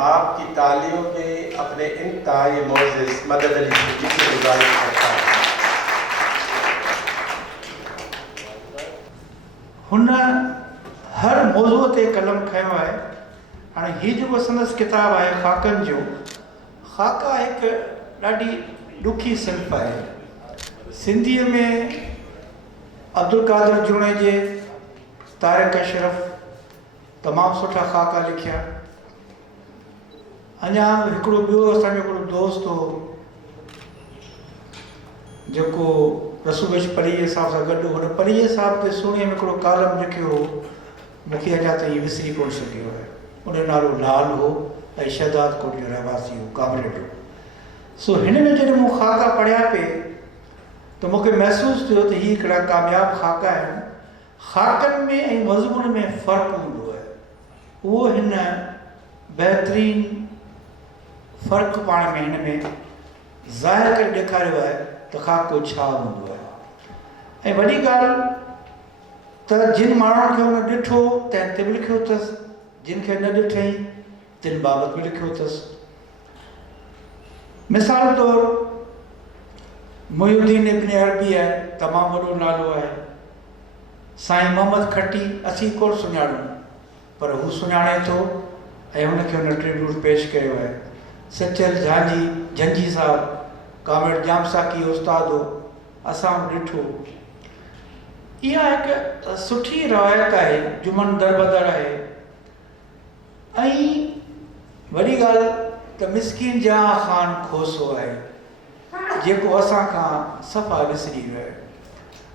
आपकी तालियों के अपने इंतहाई मोअज़्ज़िज़ मदद अली सिद्दीकी से गुज़ारिश करता हूँ। हुन हर मौज़ू ते कलम खयो आहे। हाणे हीअ जेको संदसि किताबु आहे ख़ाकनि जो, ख़ाका हिकु ॾाढी ॾुखी सिंफ़ आहे। सिंधीअ में अब्दुल कादिर जुणेजे, तारिक अशरफ तमामु सुठा ख़ाका लिखिया। अञा हिकिड़ो ॿियो असांजो हिकिड़ो दोस्त हो जेको रसूल परीअ साहिब सां गॾु, हुन परीअ साहिब ते सुहिणे में हिकिड़ो कालम लिखियो हो, मूंखे अञा ताईं विसरी कोन सघियो आहे। उन नालो लाल हो ऐं शहदादकोट जो रहवासी हो, कामरेड हो। सो हिन में जॾहिं मूं ख़ाका पढ़िया पे त मूंखे महसूसु थियो त हीअ हिकिड़ा कामयाबु ख़ाका आहिनि। ख़ाकनि में ऐं मज़मून में फ़र्क़ु हूंदो आहे, उहो हिन बहितरीनु फ़र्क़ु पाण में हिन में ज़ाहिर करे ॾेखारियो आहे त ख़ाको छा हूंदो आहे। ऐं वॾी ॻाल्हि त जिन माण्हुनि खे हुन ॾिठो तंहिं ते बि लिखियो अथसि, जिन खे न ॾिठई तिन बाबति बि लिखियो अथसि। मिसाल तौरु मुहिउद्दीन इब्न अरबी आहे, तमामु वॾो नालो आहे। साईं मोहम्मद खट्टी असीं कोन सुञाणूं, पर हू सुञाणे थो ऐं हुनखे हुन ट्रिब्यूट पेश कयो आहे। सचल झंझी साहिबु कामेड़ जामसाकी उस्ताद हो, असां ॾिठो। इहा हिकु सुठी रवायत आहे, जुमन दरबदर आहे। ऐं वॾी ॻाल्हि त मिसकीन जहां ख़ान खोसो आहे, जेको असां खां सफ़ा विसरी वियो आहे।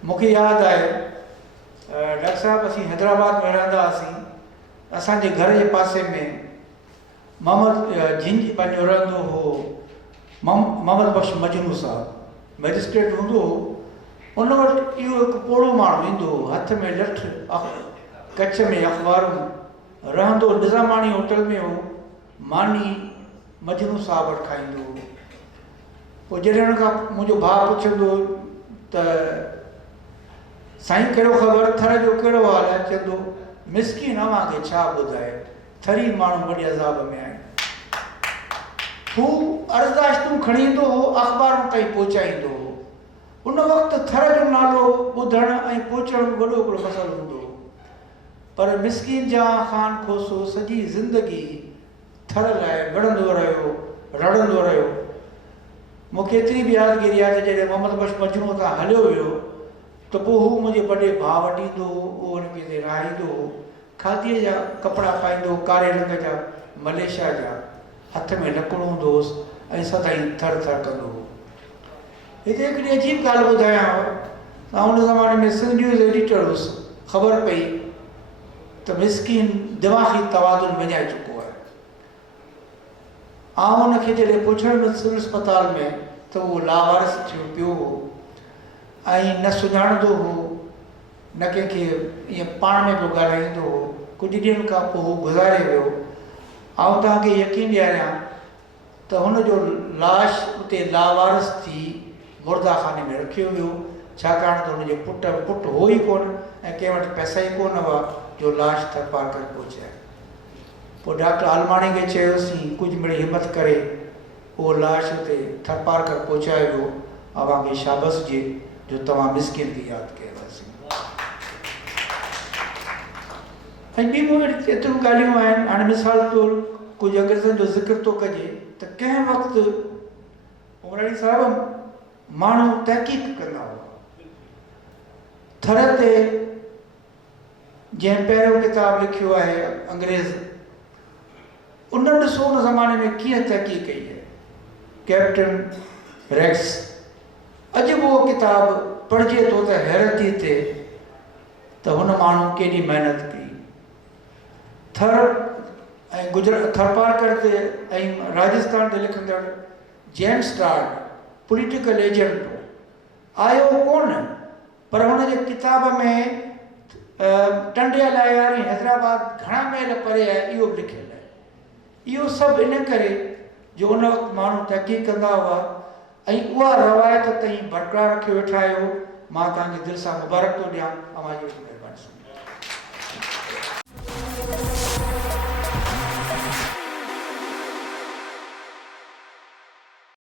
मूंखे यादि आहे डॉक्टर साहिबु, असीं हैदराबाद में रहंदा हुआसीं। असांजे घर जे पासे में मोहम्मद झिंझ पंहिंजो रहंदो हो, मोहम्मद बख्श मजनू साहिबु मैजिस्ट्रेट हूंदो हो। उन वटि इहो हिकु पोड़ो माण्हू ईंदो हो, हथ में लठ, कच्छ में अख़बारूं, रहंदो निज़ामाणी होटल में हो। मानी मजनू साहिबु वटि खाईंदो हो। पोइ जॾहिं हुन खां मुंहिंजो भाउ पुछंदो त साईं कहिड़ो ख़बर, थर जो कहिड़ो हाल आहे, चवंदो मिसकीन अव्हांखे छा ॿुधाए, थरी माण्हू वॾे अज़ाब में आहिनि। हू अर्ज़दाश्तूं खणी ईंदो हो, अख़बारूं ताईं पहुचाईंदो हो। उन वक़्तु थर जो नालो ॿुधणु ऐं पहुचणु वॾो हिकिड़ो मसइलो हूंदो हो। पर मिसकीन जहां ख़ान खोसो सॼी ज़िंदगी थर लाइ विढ़ंदो रहियो, रड़ंदो रहियो। मूंखे एतिरी बि यादगिरी आहे त जॾहिं मोहम्मद बख्श मजनू तां हलियो वियो त पोइ हू मुंहिंजे वॾे भाउ वटि ईंदो हो, उहो हुनखे हिते रहाईंदो हो। खादीअ जा कपिड़ा पाईंदो हो, कारे रंग जा, मलेशिया जा, हथ में लकिड़ो हूंदो हुउसि ऐं सदाईं थर थर कंदो हो। हिते हिकिड़ी अजीब ॻाल्हि ॿुधायांव, मां हुन ज़माने में सिंध न्यूज़ एडिटर हुउसि। ख़बर पई त मिसकीन दिमाग़ी तवाज़ुन विञाए चुको आहे। आउं हुनखे जॾहिं पुछण में सिविल अस्पताल में त उहो लावारिस थियो पियो हो ऐं न सुञाणंदो हो, न कंहिंखे ईअं पाण में पियो ॻाल्हाईंदो हो। कुझु ॾींहंनि खां पोइ हू गुज़ारे वियो। आउं तव्हांखे यकीन ॾियारियां त हुनजो लाश उते लावारिस थी मुर्दाखाने में रखियो वियो, छाकाणि त हुनजे पुटु हो ई कोन ऐं कंहिं वटि पैसा ई कोन हुआ जो लाश थरपार करे पहुचाए। पोइ डॉक्टर आलमाणी खे चयोसीं कुझु मिड़ई हिमत करे उहो लाश उते थरपार करे पहुचाए वियो। अव्हांखे शाबस जे जो तव्हां मिसकिन खे यादि कयोसीं। ऐं ॿियूं एतिरियूं ॻाल्हियूं आहिनि। हाणे मिसाल तौरु कुझु अंग्रेज़नि जो ज़िक्र थो कजे त कंहिं वक़्तु उमराणी साहिबु माण्हू तहक़ीक़ कंदा हुआ थर ते। जंहिं पहिरियों किताबु लिखियो आहे अंग्रेज़, उन ॾिसो उन ज़माने में कीअं तहक़ीक़ कई आहे, कैप्टन रेक्स। अॼु बि उहो किताबु पढ़िजे थो त हैरत थी थिए त हुन माण्हू केॾी महिनत कई। थर ऐं थरपारकर ते ऐं राजस्थान ते लिखंदड़ जेम्स टाड पॉलिटिकल एजेंट आयो कोन, पर हुनजे किताब में टंडिया लाइ यारी हैदराबाद घणा मेल परे आहे इहो बि लिखियलु आहे। इहो सभु इन करे जो उन वक़्तु माण्हू तहक़ीक़ कंदा हुआ ऐं उहा रवायत ताईं बरक़रार रखियो वेठा आहियो। मां तव्हांखे दिलि सां मुबारक थो ॾियां। अव्हांजी महिरबानी।